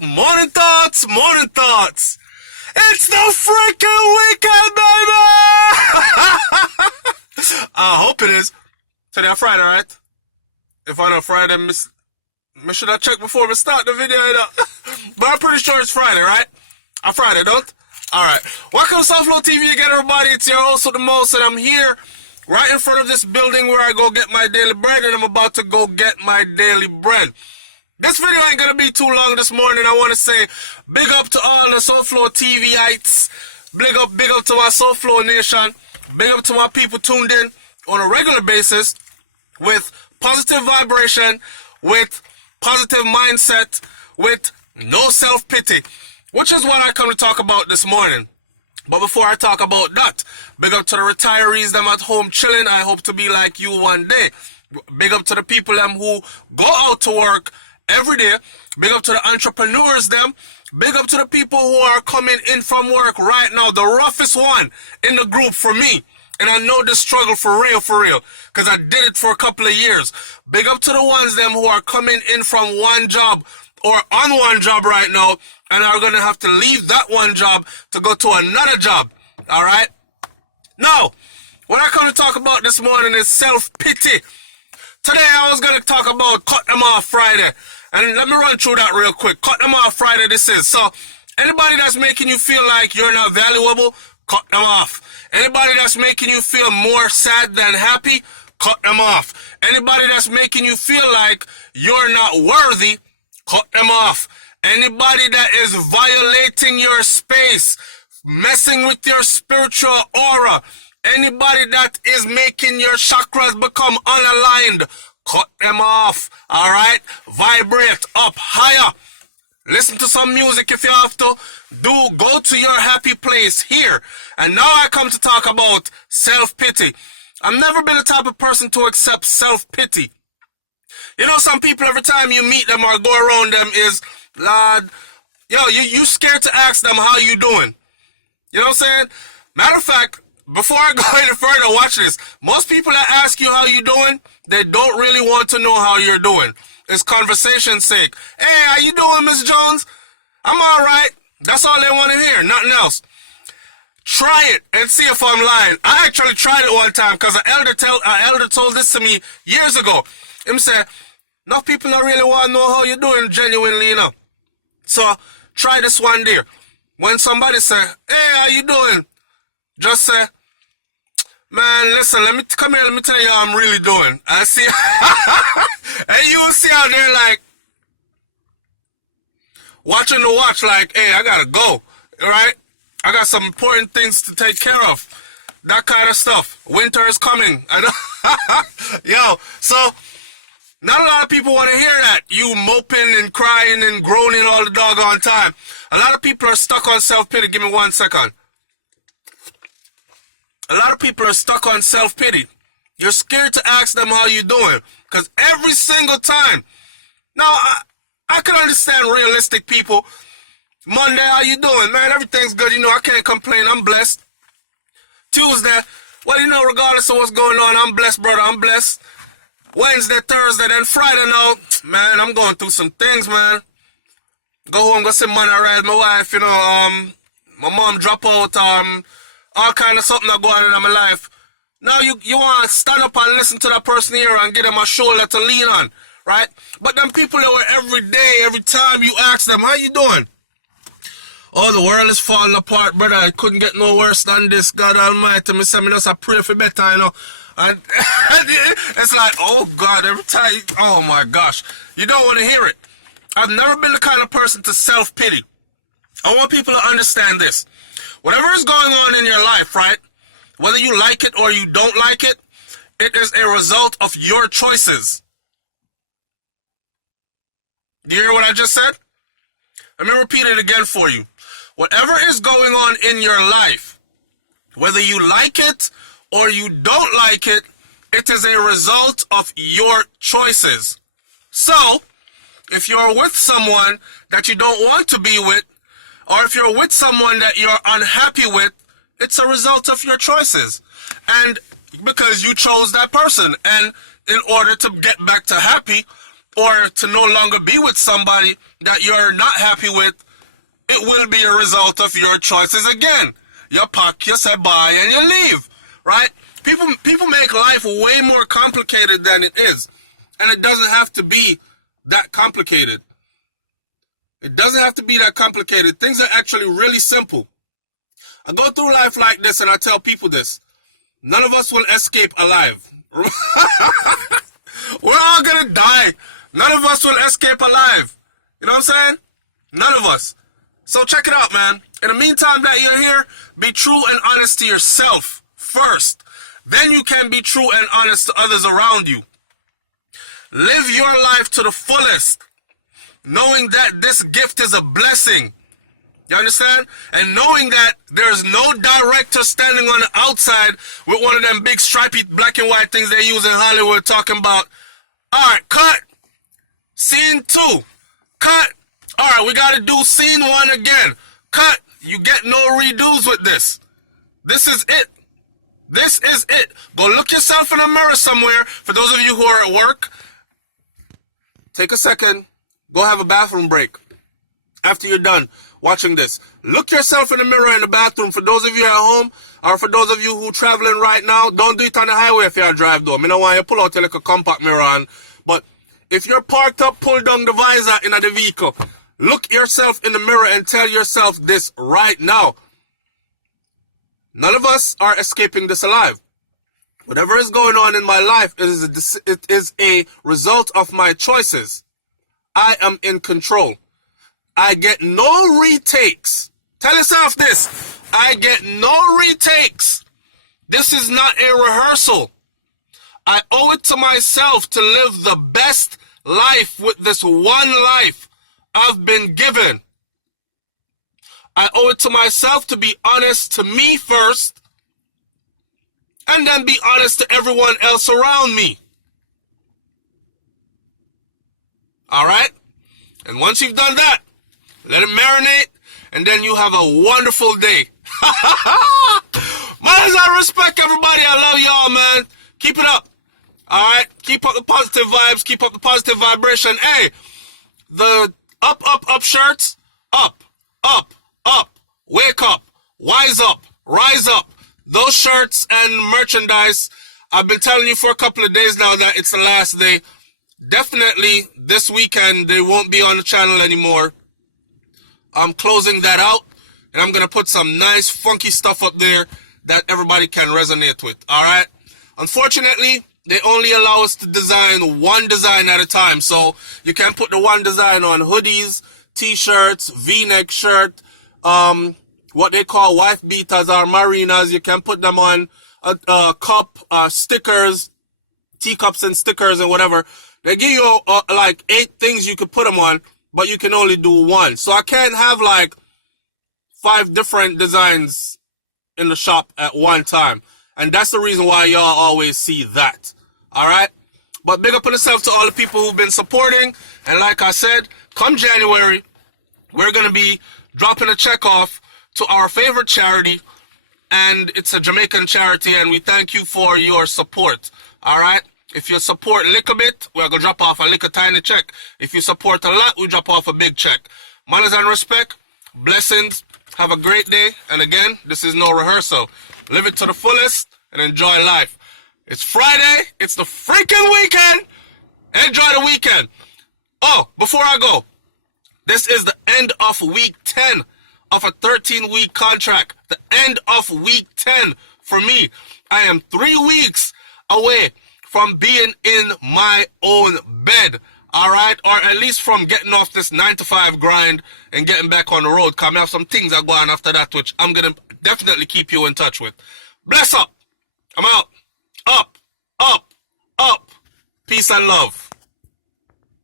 Morning thoughts, morning thoughts. It's the freaking weekend, baby! I hope it is. Today Friday, right? If I know Friday, I should have checked before we start the video, you know? But I'm pretty sure it's Friday, right? On Friday, don't? Alright. Welcome to Southflow TV again, everybody. It's your host with the most, and I'm here right in front of this building where I go get my daily bread, and I'm about to go get my daily bread. This video ain't gonna be too long this morning. I want to say big up to all the Southflow TVites. Big up to my Southflow Nation. Big up to my people tuned in on a regular basis with positive vibration, with positive mindset, with no self-pity, which is what I come to talk about this morning. But before I talk about that, big up to the retirees them at home chilling. I hope to be like you one day. Big up to the people them who go out to work every day. Big up to the entrepreneurs them. Big up to the people who are coming in from work right now. The roughest one in the group for me. And I know this struggle for real. Because I did it for a couple of years. Big up to the ones them who are coming in from one job or on one job right now and are going to have to leave that one job to go to another job. Alright? Now, what I come to talk about this morning is self-pity. Today I was going to talk about Cut Them Off Friday. And let me run through that real quick. Cut Them Off Friday this is. So, anybody that's making you feel like you're not valuable, cut them off. Anybody that's making you feel more sad than happy, cut them off. Anybody that's making you feel like you're not worthy, cut them off. Anybody that is violating your space, messing with your spiritual aura, anybody that is making your chakras become unaligned, cut them off. Alright? Vibrate up higher. Listen to some music if you have to. Go to your happy place here. And now I come to talk about self-pity. I've never been the type of person to accept self-pity. You know, some people, every time you meet them or go around them is, Lord, you scared to ask them how you doing. You know what I'm saying? Matter of fact, before I go any further, watch this. Most people that ask you how you doing, they don't really want to know how you're doing. It's conversation's sake. Hey, how you doing, Miss Jones? I'm all right. That's all they want to hear, nothing else. Try it and see if I'm lying. I actually tried it one time because an elder told this to me years ago. Him said, enough people don't really want to know how you're doing genuinely, you know. So, try this one there. When somebody say, hey, how you doing? Just say, man, listen, let me tell you how I'm really doing. I see, and you will see out there like, watching the watch like, hey, I gotta go, alright? I got some important things to take care of. That kind of stuff. Winter is coming. I know. Yo, so, not a lot of people want to hear that. You moping and crying and groaning all the doggone time. A lot of people are stuck on self-pity. Give me 1 second. A lot of people are stuck on self-pity. You're scared to ask them how you doing. Because every single time. Now, I can understand realistic people. Monday, how you doing? Man, everything's good. You know, I can't complain. I'm blessed. Tuesday, well, you know, regardless of what's going on, I'm blessed, brother. I'm blessed. Wednesday, Thursday, then Friday now. Man, I'm going through some things, man. Go home, go see money, ride my wife, you know, my mom drop out, all kind of something that go on in my life. Now you want to stand up and listen to that person here and give them a shoulder to lean on, right? But them people that were every day, every time you ask them, how you doing? Oh, the world is falling apart, brother. I couldn't get no worse than this. God Almighty, me say me just a pray for better, you know. And it's like, oh God, every time, oh my gosh. You don't want to hear it. I've never been the kind of person to self-pity. I want people to understand this. Whatever is going on in your life, right? Whether you like it or you don't like it, it is a result of your choices. Do you hear what I just said? Let me repeat it again for you. Whatever is going on in your life, whether you like it or you don't like it, it is a result of your choices. So, if you're with someone that you don't want to be with, or if you're with someone that you're unhappy with, it's a result of your choices. And because you chose that person. And in order to get back to happy, or to no longer be with somebody that you're not happy with, it will be a result of your choices again. You pack, you say bye, and you leave, right? People make life way more complicated than it is. And it doesn't have to be that complicated. It doesn't have to be that complicated. Things are actually really simple. I go through life like this and I tell people this. None of us will escape alive. We're all gonna die. None of us will escape alive. You know what I'm saying? None of us. So check it out, man. In the meantime that you're here, be true and honest to yourself first. Then you can be true and honest to others around you. Live your life to the fullest, knowing that this gift is a blessing. You understand? And knowing that there's no director standing on the outside with one of them big stripy black and white things they use in Hollywood talking about, all right, cut. Scene 2. Cut. All right, we got to do scene 1 again. Cut. You get no redos with this. This is it. This is it. Go look yourself in a mirror somewhere. For those of you who are at work, take a second. Go have a bathroom break. After you're done watching this, look yourself in the mirror in the bathroom. For those of you at home, or for those of you who are traveling right now, don't do it on the highway if you're drive though. I don't want you to pull out like a compact mirror on. But if you're parked up, pull down the visor in the vehicle. Look yourself in the mirror and tell yourself this right now. None of us are escaping this alive. Whatever is going on in my life, it is a result of my choices. I am in control. I get no retakes. Tell yourself this. I get no retakes. This is not a rehearsal. I owe it to myself to live the best life with this one life I've been given. I owe it to myself to be honest to me first, and then be honest to everyone else around me. All right? And once you've done that, let it marinate, and then you have a wonderful day. Manners and respect, everybody. I love y'all, man. Keep it up. All right? Keep up the positive vibes. Keep up the positive vibration. Hey, the up shirts, up. Wake up. Wise up. Rise up. Those shirts and merchandise, I've been telling you for a couple of days now that it's the last day. Definitely this weekend, they won't be on the channel anymore. I'm closing that out, and I'm going to put some nice, funky stuff up there that everybody can resonate with, all right? Unfortunately, they only allow us to design one design at a time, so you can put the one design on hoodies, t-shirts, v-neck shirt, what they call wife beaters or marinas. You can put them on a cup, stickers, teacups and stickers and whatever. They give you like 8 things you could put them on, but you can only do one. So I can't have like 5 different designs in the shop at one time. And that's the reason why y'all always see that. Alright? But big up on yourself to all the people who've been supporting. And like I said, come January, we're going to be dropping a check off to our favorite charity. And it's a Jamaican charity, and we thank you for your support. Alright? If you support a little bit, we're going to drop off a little tiny check. If you support a lot, we drop off a big check. Manners and respect, blessings, have a great day. And again, this is no rehearsal. Live it to the fullest and enjoy life. It's Friday. It's the freaking weekend. Enjoy the weekend. Oh, before I go, this is the end of week 10 of a 13-week contract. The end of week 10 for me. I am 3 weeks away from being in my own bed, all right? Or at least from getting off this 9-to-5 grind and getting back on the road. Because I have some things that go on after that, which I'm going to definitely keep you in touch with. Bless up. I'm out. Up. Peace and love.